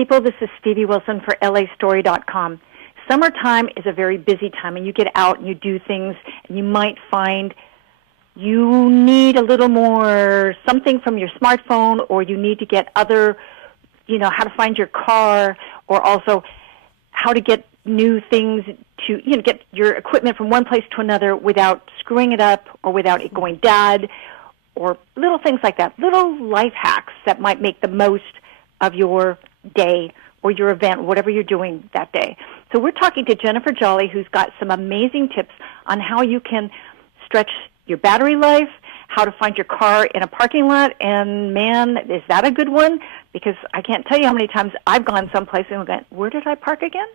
people. This is Stevie Wilson for LAstory.com. Summertime is a very busy time, and you get out and you do things, and you might find you need a little more something from your smartphone, or you need to get other, how to find your car, or also how to get new things to, get your equipment from one place to another without screwing it up or without it going bad, or little things like that, little life hacks that might make the most of your day or your event, whatever you're doing that day. So we're talking to Jennifer Jolly, who's got some amazing tips on how you can stretch your battery life, how to find your car in a parking lot, and man, is that a good one? Because I can't tell you how many times I've gone someplace and gone, where did I park again?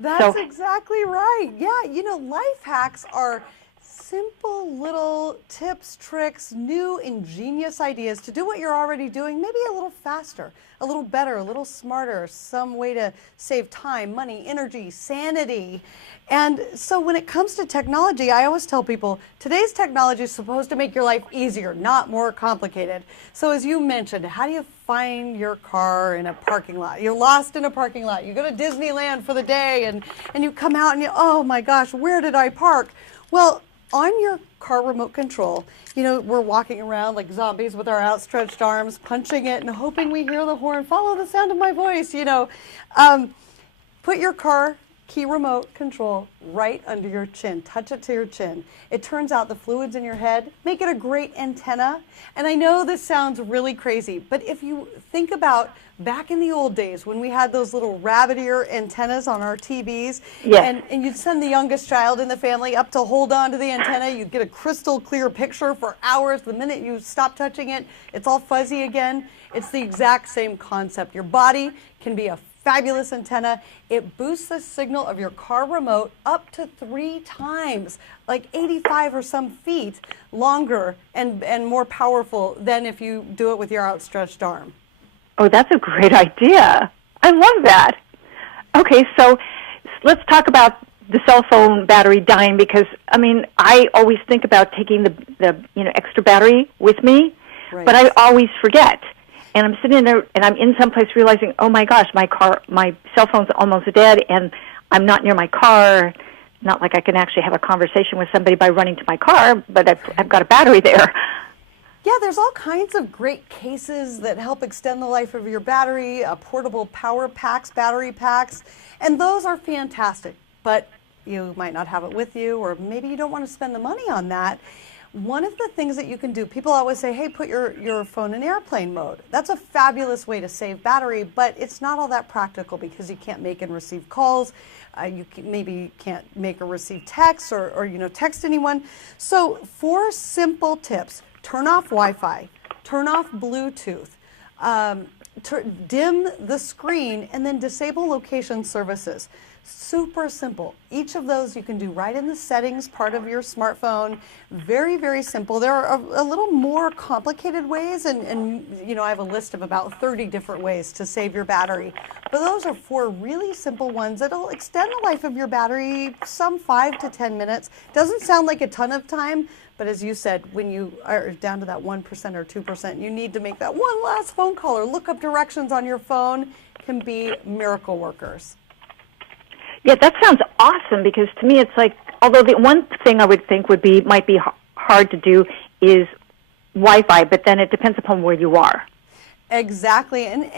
That's exactly right. Yeah, life hacks are simple little tips, tricks, new ingenious ideas to do what you're already doing, maybe a little faster, a little better, a little smarter, some way to save time, money, energy, sanity. And so when it comes to technology, I always tell people, today's technology is supposed to make your life easier, not more complicated. So as you mentioned, how do you find your car in a parking lot? You're lost in a parking lot. You go to Disneyland for the day and you come out and oh my gosh, where did I park? Well, on your car remote control, we're walking around like zombies with our outstretched arms, punching it and hoping we hear the horn, follow the sound of my voice, Put your car key remote control right under your chin. Touch it to your chin. It turns out the fluids in your head make it a great antenna. And I know this sounds really crazy, but if you think about back in the old days when we had those little rabbit ear antennas on our TVs, yes. and you'd send the youngest child in the family up to hold on to the antenna, you'd get a crystal clear picture for hours. The minute you stop touching it, it's all fuzzy again. It's the exact same concept. Your body can be a fabulous antenna. It boosts the signal of your car remote up to 3 times, like 85 or some feet longer and more powerful than if you do it with your outstretched arm. Oh, that's a great idea. I love that. Okay, so let's talk about the cell phone battery dying, because, I always think about taking the extra battery with me, right. But I always forget. And I'm sitting there, and I'm in some place realizing, oh my gosh, my cell phone's almost dead, and I'm not near my car. Not like I can actually have a conversation with somebody by running to my car, but I've got a battery there. Yeah, there's all kinds of great cases that help extend the life of your battery, portable power packs, battery packs, and those are fantastic. But you might not have it with you, or maybe you don't want to spend the money on that. One of the things that you can do, people always say, hey, put your phone in airplane mode. That's a fabulous way to save battery, but it's not all that practical because you can't make and receive calls. Maybe can't make or receive texts or text anyone. So 4 simple tips: turn off Wi-Fi, turn off Bluetooth, dim the screen, and then disable location services. Super simple. Each of those you can do right in the settings part of your smartphone. Very, very simple. There are a little more complicated ways, and I have a list of about 30 different ways to save your battery. But those are 4 really simple ones that'll extend the life of your battery some 5 to 10 minutes. Doesn't sound like a ton of time, but as you said, when you are down to that 1% or 2%, you need to make that one last phone call or look up directions on your phone. Can be miracle workers. Yeah, that sounds awesome, because to me it's like, although the one thing I would think might be hard to do is Wi-Fi, but then it depends upon where you are. Exactly. And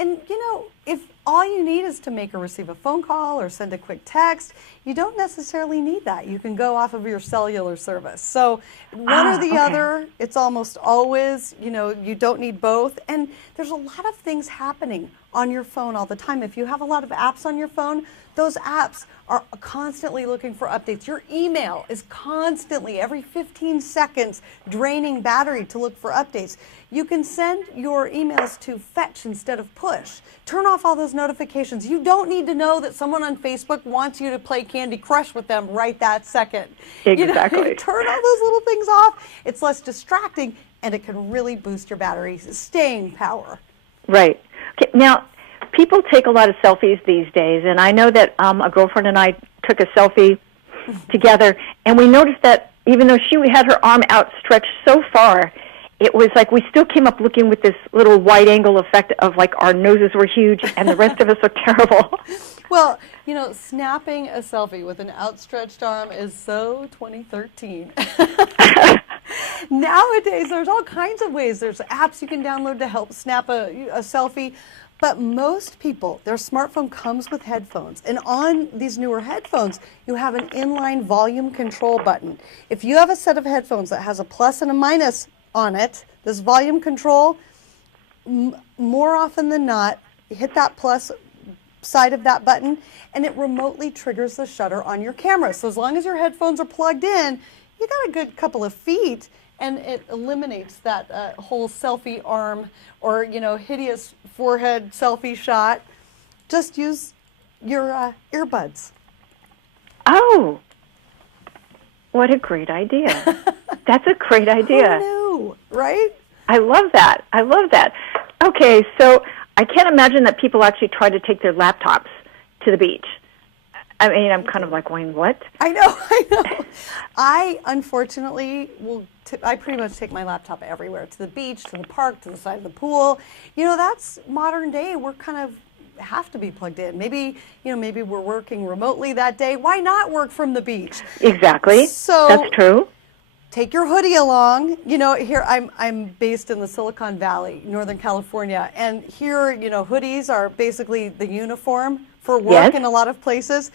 if all you need is to make or receive a phone call or send a quick text, you don't necessarily need that. You can go off of your cellular service. So one or the other, it's almost always, you don't need both. And there's a lot of things happening on your phone all the time. If you have a lot of apps on your phone, those apps are constantly looking for updates. Your email is constantly, every 15 seconds, draining battery to look for updates. You can send your emails to fetch instead of push. Turn off all those notifications. You don't need to know that someone on Facebook wants you to play Candy Crush with them right that second. Exactly. Turn all those little things off. It's less distracting, and it can really boost your battery's staying power. Right. Okay, now, people take a lot of selfies these days, and I know that a girlfriend and I took a selfie together, and we noticed that even though she had her arm outstretched so far, it was like we still came up looking with this little wide-angle effect of like our noses were huge and the rest of us are terrible. Well, you know, snapping a selfie with an outstretched arm is so 2013. Nowadays, there's all kinds of ways. There's apps you can download to help snap a selfie. But most people, their smartphone comes with headphones. And on these newer headphones, you have an inline volume control button. If you have a set of headphones that has a plus and a minus on it, this volume control, more often than not, hit that plus side of that button and it remotely triggers the shutter on your camera. So as long as your headphones are plugged in, you got a good couple of feet and it eliminates that whole selfie arm or, you know, hideous forehead selfie shot. Just use your earbuds. Oh, what a great idea. That's a great idea. Who knew, right? I love that. I love that. Okay, so I can't imagine that people actually try to take their laptops to the beach. I mean, I'm kind of like going, what? I know. I unfortunately I pretty much take my laptop everywhere, to the beach, to the park, to the side of the pool. You know, that's modern day. We're kind of have to be plugged in. Maybe, you know, maybe we're working remotely that day. Why not work from the beach? Exactly. So that's true. Take your hoodie along. You know, here I'm based in the Silicon Valley, Northern California, and here, you know, hoodies are basically the uniform for work in a lot of places.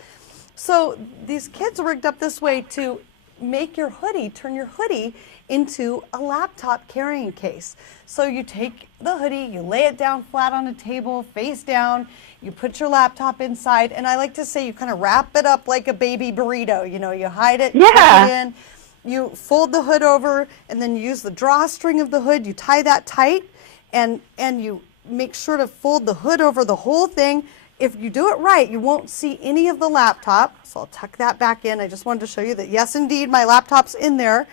So these kids rigged up this way to make your hoodie, turn your hoodie into a laptop carrying case. So you take the hoodie, you lay it down flat on a table, face down, you put your laptop inside, and I like to say you kind of wrap it up like a baby burrito. You know, you hide it, you tuck it in, you fold the hood over, and then you use the drawstring of the hood, you tie that tight, and you make sure to fold the hood over the whole thing. If you do it right, you won't see any of the laptop. So I'll tuck that back in. I just wanted to show you that, yes, indeed, my laptop's in there.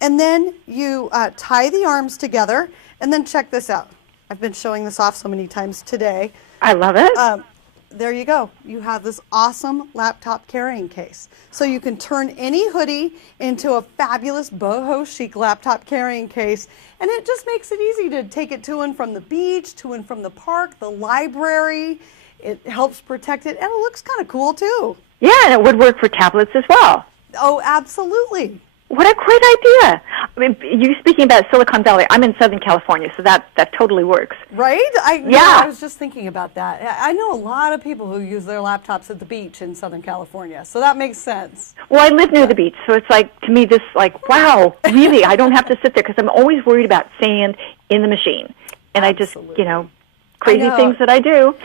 And then you tie the arms together. And then check this out. I've been showing this off so many times today. I love it. There you go. You have this awesome laptop carrying case. So you can turn any hoodie into a fabulous boho-chic laptop carrying case. And it just makes it easy to take it to and from the beach, to and from the park, the library. It helps protect it, and it looks kind of cool, too. Yeah, and it would work for tablets as well. Oh, absolutely. What a great idea. I mean, you speaking about Silicon Valley, I'm in Southern California, so that totally works. Right? Yeah. I was just thinking about that. I know a lot of people who use their laptops at the beach in Southern California, so that makes sense. Well, I live near the beach, so it's like, to me, this, like, wow, really, I don't have to sit there, because I'm always worried about sand in the machine. And Absolutely. I just, you know, crazy things that I do.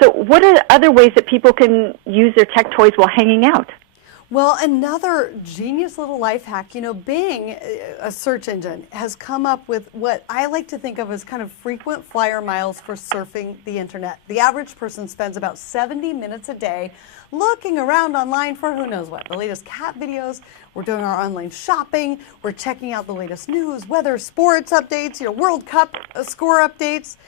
So what are other ways that people can use their tech toys while hanging out? Well, another genius little life hack, you know, Bing, a search engine, has come up with what I like to think of as kind of frequent flyer miles for surfing the internet. The average person spends about 70 minutes a day looking around online for who knows what, the latest cat videos. We're doing our online shopping. We're checking out the latest news, weather, sports updates, your World Cup score updates.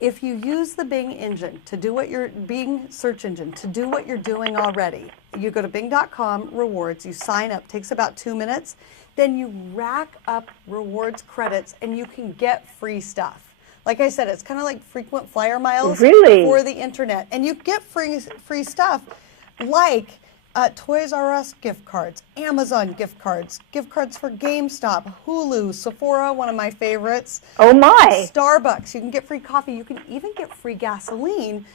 If you use the Bing engine to do what Bing search engine to do what you're doing already, you go to bing.com rewards, you sign up, takes about 2 minutes, then you rack up rewards credits and you can get free stuff. Like I said, it's kind of like frequent flyer miles for the internet, and you get free stuff like Toys R Us gift cards, Amazon gift cards for GameStop, Hulu, Sephora, one of my favorites. Oh my! Starbucks, you can get free coffee. You can even get free gasoline.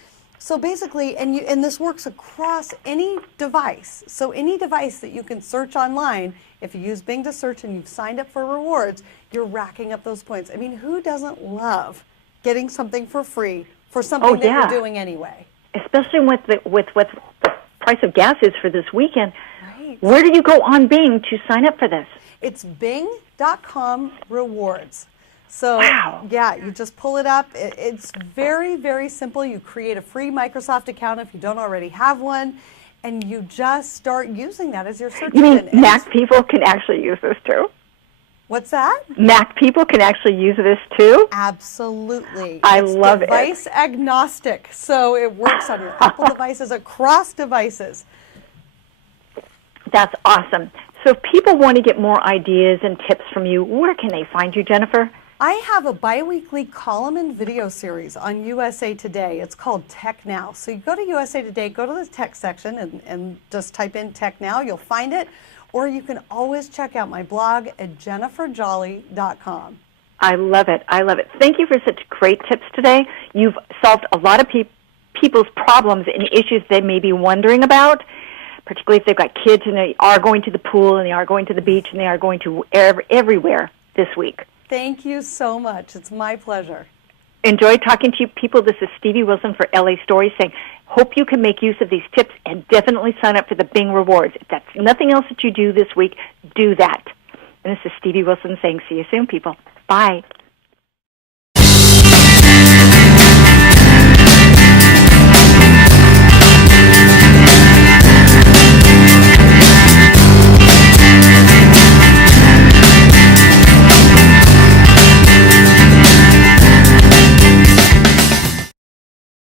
So basically, and this works across any device. So any device that you can search online, if you use Bing to search and you've signed up for rewards, you're racking up those points. I mean, who doesn't love getting something for free for something that you're doing anyway? Especially with what the price of gas is for this weekend. Right. Where do you go on Bing to sign up for this? It's bing.com rewards. So, yeah, you just pull it up. It's very, very simple. You create a free Microsoft account if you don't already have one, and you just start using that as your search engine. You mean Mac people can actually use this too? What's that? Mac people can actually use this too? Absolutely. I love it. Device agnostic, so it works on your Apple devices, across devices. That's awesome. So if people want to get more ideas and tips from you, where can they find you, Jennifer? I have a biweekly column and video series on USA Today. It's called Tech Now. So you go to USA Today, go to the tech section and just type in Tech Now. You'll find it. Or you can always check out my blog at jenniferjolly.com. I love it. I love it. Thank you for such great tips today. You've solved a lot of people's problems and issues they may be wondering about, particularly if they've got kids and they are going to the pool and they are going to the beach and they are going to everywhere this week. Thank you so much. It's my pleasure. Enjoy talking to you people. This is Stevie Wilson for LA Stories saying, hope you can make use of these tips and definitely sign up for the Bing Rewards. If that's nothing else that you do this week, do that. And this is Stevie Wilson saying, see you soon, people. Bye.